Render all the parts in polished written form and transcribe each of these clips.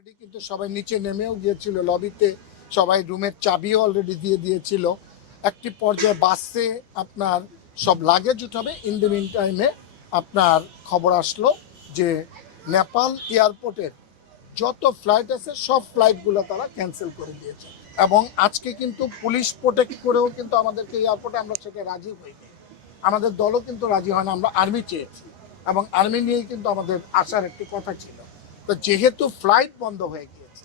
Already কিন্তু সবাই নিচে নেমেও গিয়েছিল লবিতে, সবাই রুমের চাবিও অলরেডি দিয়ে দিয়েছিল। একটি পর্যায়ে বাসে আপনার সব লাগেজ উঠাবে। ইন দ্য মিন টাইমে আপনার খবর আসলো যে নেপাল এয়ারপোর্টের যত ফ্লাইট আছে সব ফ্লাইটগুলো তারা ক্যান্সেল করে দিয়েছে। এবং আজকে কিন্তু পুলিশ প্রোটেক্ট করেও কিন্তু আমাদেরকে এয়ারপোর্টে আমরা সেটা রাজি হইনি। আমাদের দলও কিন্তু রাজি হয় না, আমরা আর্মি চেয়েছি এবং আর্মি নিয়েই কিন্তু আমাদের আসার একটি কথা ছিল। তো যেহেতু ফ্লাইট বন্ধ হয়ে গিয়েছে,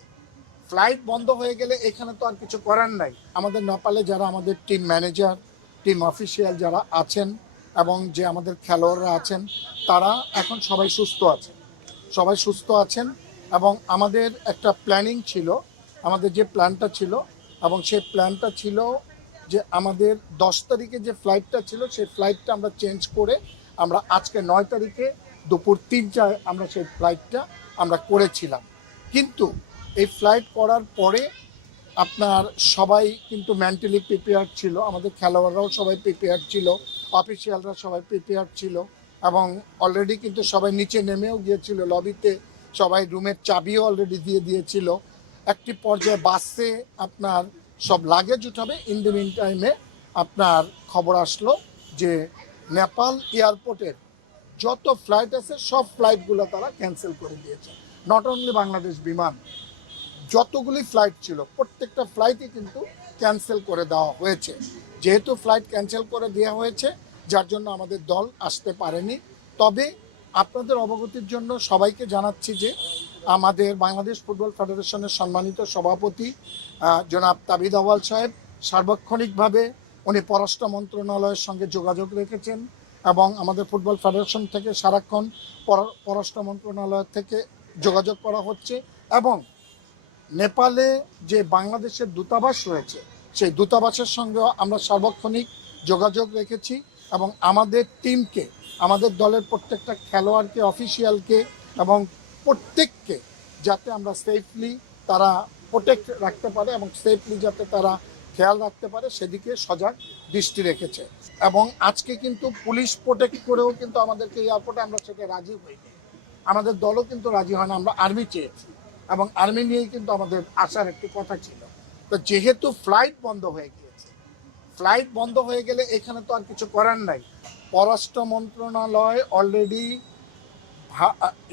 ফ্লাইট বন্ধ হয়ে গেলে এখানে তো আর কিছু করার নাই। আমাদের নেপালে যারা আমাদের টিম ম্যানেজার, টিম অফিসিয়াল যারা আছেন এবং যে আমাদের খেলোয়াড়রা আছেন, তারা এখন সবাই সুস্থ আছেন, সবাই সুস্থ আছেন। এবং আমাদের একটা প্ল্যানিং ছিল, আমাদের যে প্ল্যানটা ছিল, এবং সেই প্ল্যানটা ছিল যে আমাদের 10 তারিখে যে ফ্লাইটটা ছিল সেই ফ্লাইটটা আমরা চেঞ্জ করে আমরা আজকে 9 তারিখে দুপুর 3টায় আমরা সেই ফ্লাইটটা আমরা করেছিলাম। কিন্তু এই ফ্লাইট করার পরে আপনার সবাই কিন্তু মেন্টালি প্রিপেয়ার ছিল, আমাদের খেলোয়াড়রাও সবাই প্রিপেয়ার ছিল, অফিসিয়ালরা সবাই প্রিপেয়ার ছিল এবং অলরেডি কিন্তু সবাই নিচে নেমেও গিয়েছিল লবিতে, সবাই রুমের চাবিও অলরেডি দিয়ে দিয়েছিল। একটি পর্যায়ে বাসে আপনার সব লাগেজ উঠাবে। ইন দ্য মিন টাইমে আপনার খবর আসলো যে নেপাল এয়ারপোর্টের যত ফ্লাইট আছে সব ফ্লাইটগুলো তারা ক্যান্সেল করে দিয়েছে। নট অনলি বাংলাদেশ বিমান, যতগুলি ফ্লাইট ছিল প্রত্যেকটা ফ্লাইটই কিন্তু ক্যান্সেল করে দেওয়া হয়েছে। যেহেতু ফ্লাইট ক্যান্সেল করে দেওয়া হয়েছে, যার জন্য আমাদের দল আসতে পারেনি। তবে আপনাদের অবগতির জন্য সবাইকে জানাচ্ছি যে আমাদের বাংলাদেশ ফুটবল ফেডারেশনের সম্মানিত সভাপতি জনাব তাবিদ আউয়াল সাহেব সার্বক্ষণিকভাবে উনি পররাষ্ট্র মন্ত্রণালয়ের সঙ্গে যোগাযোগ রেখেছেন এবং আমাদের ফুটবল ফেডারেশন থেকে সারাক্ষণ পররাষ্ট্র মন্ত্রণালয় থেকে যোগাযোগ করা হচ্ছে। এবং নেপালে যে বাংলাদেশের দূতাবাস রয়েছে সেই দূতাবাসের সঙ্গেও আমরা সার্বক্ষণিক যোগাযোগ রেখেছি এবং আমাদের টিমকে, আমাদের দলের প্রত্যেকটা খেলোয়াড়কে, অফিসিয়ালকে এবং প্রত্যেককে যাতে আমরা সেফলি তারা প্রোটেক্ট রাখতে পারে এবং সেফলি যাতে তারা খেয়াল রাখতে পারে সেদিকে সজাগ দৃষ্টি রেখেছে। এবং আজকে কিন্তু পুলিশ প্রোটেক্ট করেও কিন্তু আমাদেরকে এয়ারপোর্টে আমরা সেটা রাজি হইনি। আমাদের দলও কিন্তু রাজি হয় না, আমরা আর্মি চেয়েছি এবং আর্মি নিয়েই কিন্তু আমাদের আসার একটি কথা ছিল। তো যেহেতু ফ্লাইট বন্ধ হয়ে গিয়েছে, ফ্লাইট বন্ধ হয়ে গেলে এখানে তো আর কিছু করার নাই। পররাষ্ট্র মন্ত্রণালয় অলরেডি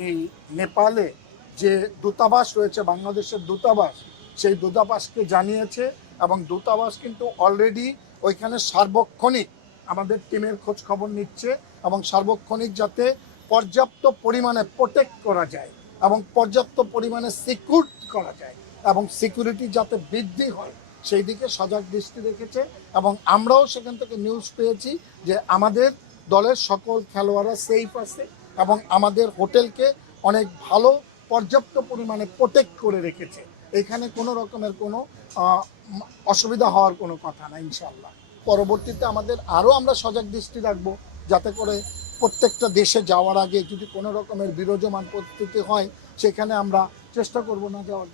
এই নেপালে যে দূতাবাস রয়েছে, বাংলাদেশের দূতাবাস, সেই দূতাবাসকে জানিয়েছে এবং দূতাবাস কিন্তু অলরেডি ওইখানে সার্বক্ষণিক আমাদের টিমের খোঁজ খবর নিচ্ছে এবং সার্বক্ষণিক যাতে পর্যাপ্ত পরিমাণে প্রোটেক্ট করা যায় এবং পর্যাপ্ত পরিমাণে সিকিউর করা যায় এবং সিকিউরিটি যাতে বৃদ্ধি হয় সেই দিকে সজাগ দৃষ্টি রেখেছে। এবং আমরাও সেখান থেকে নিউজ পেয়েছি যে আমাদের দলের সকল খেলোয়াড়রা সেফ আছে এবং আমাদের হোটেলকে অনেক ভালো পর্যাপ্ত পরিমাণে প্রোটেক্ট করে রেখেছে। এখানে কোনো রকমের কোনো অসুবিধা হওয়ার কোনো কথা না ইনশাআল্লাহ। পরবর্তীতে আমাদের আরও আমরা সজাগ দৃষ্টি রাখবো যাতে করে প্রত্যেকটা দেশে যাওয়ার আগে যদি কোনো রকমের বিরাজমান পরিস্থিতি হয় সেখানে আমরা চেষ্টা করব না যাওয়ার।